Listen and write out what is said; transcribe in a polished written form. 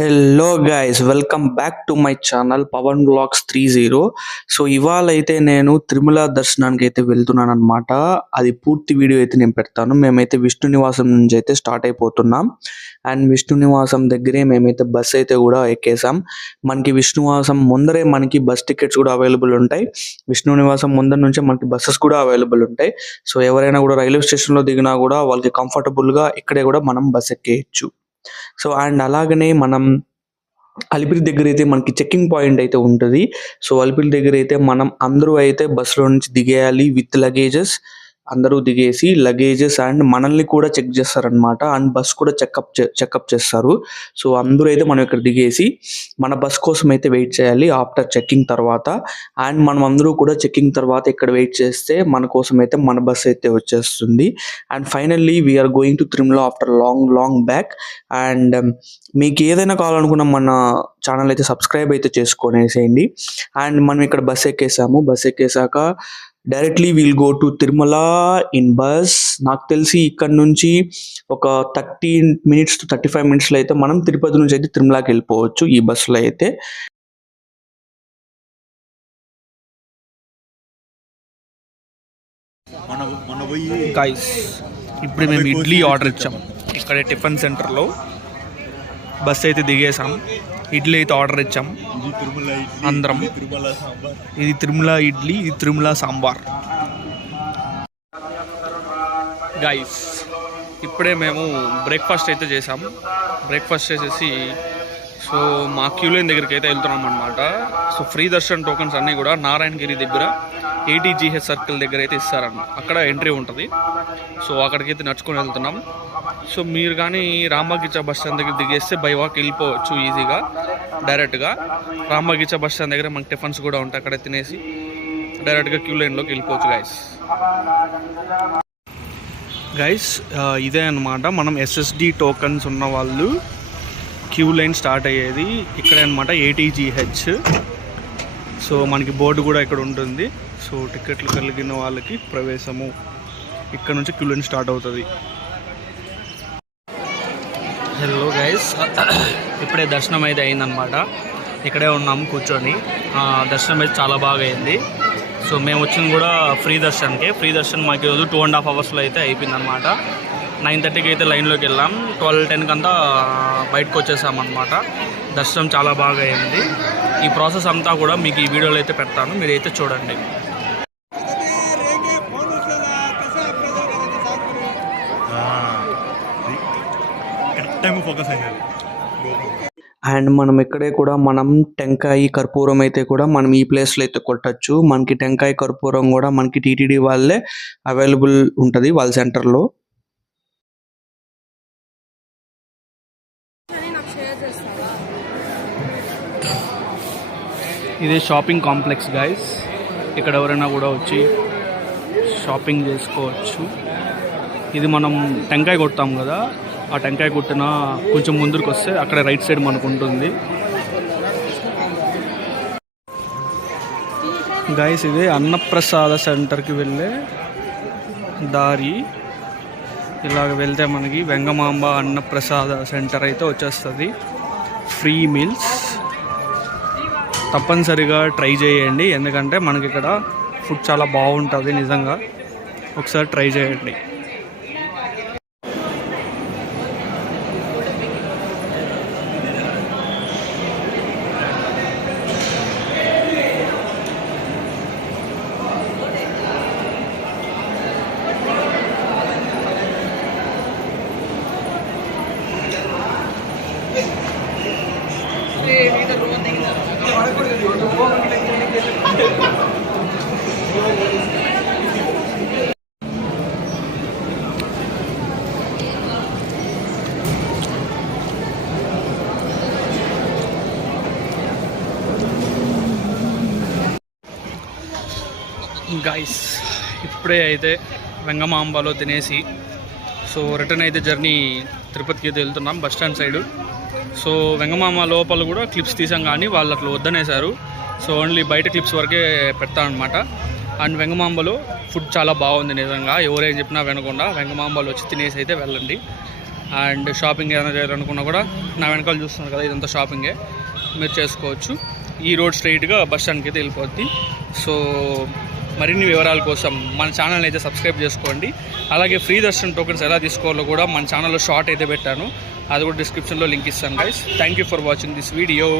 Hello guys, welcome back to my channel Pavan blogs 30. So ఇవాళ అయితే నేను తిరుమల దర్శనానికి అయితే వెళ్తున్నాను అనమాట. అది పూర్తి వీడియో అయితే నేను పెడతాను. మేమైతే విష్ణు నివాసం నుంచి అయితే స్టార్ట్ అయిపోతున్నాం. అండ్ విష్ణు నివాసం దగ్గరే మేమైతే బస్ అయితే కూడా ఎక్కేసాం. మనకి విష్ణు నివాసం ముందరే మనకి బస్ టికెట్స్ కూడా అవైలబుల్ ఉంటాయి. విష్ణు నివాసం ముందర నుంచే మనకి బస్సెస్ కూడా అవైలబుల్ ఉంటాయి. సో ఎవరైనా కూడా రైల్వే స్టేషన్లో దిగినా కూడా వాళ్ళకి కంఫర్టబుల్గా ఇక్కడే కూడా మనం బస్ ఎక్కేయచ్చు. సో అండ్ అలాగనే మనం అలిపిరి దగ్గర అయితే మనకి చెక్కింగ్ పాయింట్ అయితే ఉంటుంది. సో అలిపిరి దగ్గర అయితే మనం అందరూ అయితే బస్సులో నుంచి దిగేయాలి విత్ లగేజెస్. అందరూ దిగేసి లగేజెస్ అండ్ మనల్ని కూడా చెక్ చేస్తారనమాట. అండ్ బస్ కూడా చెకప్ చేస్తారు. సో అందరూ అయితే మనం ఇక్కడ దిగేసి మన బస్ కోసం అయితే వెయిట్ చేయాలి ఆఫ్టర్ చెక్కింగ్ తర్వాత. అండ్ మనం అందరూ కూడా చెక్కింగ్ తర్వాత ఇక్కడ వెయిట్ చేస్తే మన కోసం అయితే మన బస్ అయితే వచ్చేస్తుంది. And finally we are going to Tirumala after long back. And మీకు ఏదైనా కావాలనుకున్న మన ఛానల్ అయితే సబ్స్క్రైబ్ అయితే చేసుకొనేసేయండి. అండ్ మనం ఇక్కడ బస్ ఎక్కేసాము. బస్ ఎక్కేసాక directly will go to Tirumala in bus. నాకు తెలిసి ఇక్కడ నుంచి ఒక 30 minutes to 35 minutes అయితే మనం తిరుపతి నుంచి అయితే తిరుమలకి వెళ్ళిపోవచ్చు ఈ బస్సులో అయితే. గైస్, ఇప్పుడు మేము ఇడ్లీ ఆర్డర్ ఇచ్చాం ఇక్కడ టిఫిన్ సెంటర్లో. బస్ అయితే దిగేసాం. ఇడ్లీ అయితే ఆర్డర్ ఇచ్చాం అందరం. ఇది తిరుమల ఇడ్లీ, ఇది తిరుమల సాంబార్. గైస్, ఇప్పుడే మేము బ్రేక్ఫాస్ట్ అయితే చేసాం. బ్రేక్ఫాస్ట్ చేసేసి సో మా క్యూ లైన్ దగ్గరికి అయితే వెళ్తున్నాం అనమాట. సో ఫ్రీ దర్శన్ టోకన్స్ అన్నీ కూడా నారాయణగిరి దగ్గర ATGH సర్కిల్ దగ్గర అయితే ఇస్తారన్న. అక్కడ ఎంట్రీ ఉంటుంది. సో అక్కడికైతే నడుచుకొని వెళ్తున్నాం. సో మీరు కానీ రామగిచ్చా బస్ స్టాండ్ దగ్గర దిగేస్తే బై వాక్ వెళ్ళిపోవచ్చు ఈజీగా డైరెక్ట్గా. రామగిచ్చా బస్ స్టాండ్ దగ్గర మనకి టిఫిన్స్ కూడా ఉంటాయి. అక్కడ తినేసి డైరెక్ట్గా క్యూ లైన్లోకి వెళ్ళిపోవచ్చు గైస్. ఇదే అనమాట మనం SSD టోకన్స్ ఉన్న వాళ్ళు క్యూ లైన్ స్టార్ట్ అయ్యేది ఇక్కడే అనమాట, ATGH. సో మనకి బోర్డు కూడా ఇక్కడ ఉంటుంది. సో టికెట్లు కలిగిన వాళ్ళకి ప్రవేశము. ఇక్కడ నుంచి క్యూ లైన్ స్టార్ట్ అవుతుంది. హలో గైస్, ఇప్పుడే దర్శనం అయితే అయిందనమాట. ఇక్కడే ఉన్నాము కూర్చొని. దర్శనం అయితే చాలా బాగా అయింది. సో మేము వచ్చింది కూడా ఫ్రీ దర్శన్కే. ఫ్రీ దర్శన్ మాకు ఈరోజు 2.5 hours అయితే అయిపోయిందనమాట. 9:30కి అయితే లైన్లోకి వెళ్ళాం. 12:10కి అంతా బయటకు వచ్చేసామన్నమాట. దర్శనం చాలా బాగా అయింది. ఈ ప్రాసెస్ అంతా కూడా మీకు ఈ వీడియోలో అయితే పెడతాను, మీరైతే చూడండి. అండ్ మనం ఇక్కడే కూడా మనం టెంకాయ కర్పూరం అయితే కూడా మనం ఈ ప్లేస్లో అయితే కొట్టచ్చు. మనకి టెంకాయ కర్పూరం కూడా మనకి TTD వాళ్ళే అవైలబుల్ ఉంటుంది వాళ్ళ సెంటర్లో. ఇదే షాపింగ్ కాంప్లెక్స్ గైస్. ఇక్కడ ఎవరైనా కూడా వచ్చి షాపింగ్ చేసుకోవచ్చు. ఇది మనం టెంకాయ కొడతాం కదా, ఆ టెంకాయ కొట్టిన కొంచెం ముందుకు వస్తే అక్కడ రైట్ సైడ్ మనకు ఉంటుంది గైస్. ఇదే అన్నప్రసాద సెంటర్కి వెళ్ళే దారి. ఇలాగ వెళ్తే మనకి వెంగమాంబ అన్నప్రసాద సెంటర్ అయితే వచ్చేస్తుంది. ఫ్రీ మీల్స్ తప్పనిసరిగా ట్రై చేయండి, ఎందుకంటే మనకి ఇక్కడ ఫుడ్ చాలా బాగుంటుంది నిజంగా. ఒకసారి ట్రై చేయండి. గైస్, ఇప్పుడే అయితే వెంగమాంబలో తినేసి సో రిటర్న్ అయితే జర్నీ తిరుపతికి అయితే వెళ్తున్నాం bus stand side. So Vengamamba లోపల కూడా క్లిప్స్ తీసాం కానీ వాళ్ళు అట్లా వద్దనేశారు. సో ఓన్లీ బయట క్లిప్స్ వరకే పెడతానమాట. అండ్ వెంగమాంబలో ఫుడ్ చాలా బాగుంది నిజంగా. ఎవరేం చెప్పినా వినకుండా వెంగమాంబలో వచ్చి తినేసి అయితే వెళ్ళండి. అండ్ షాపింగ్ ఏదైనా చేయాలనుకున్నా కూడా నా వెనకాల చూస్తున్నారు కదా, ఇదంతా షాపింగే, మీరు చేసుకోవచ్చు. ఈ రోడ్ స్ట్రైట్గా బస్ స్టాండ్కి అయితే వెళ్ళిపోద్ది. సో మరిన్ని వివరాల కోసం మన ఛానల్ని అయితే సబ్స్క్రైబ్ చేసుకోండి. అలాగే ఫ్రీ దర్శన్ టోకెన్స్ ఎలా తీసుకోవాలో కూడా మన ఛానల్లో షార్ట్ అయితే పెట్టాను, అది కూడా డిస్క్రిప్షన్లో లింక్ ఇస్తాను guys. Thank you for watching this video.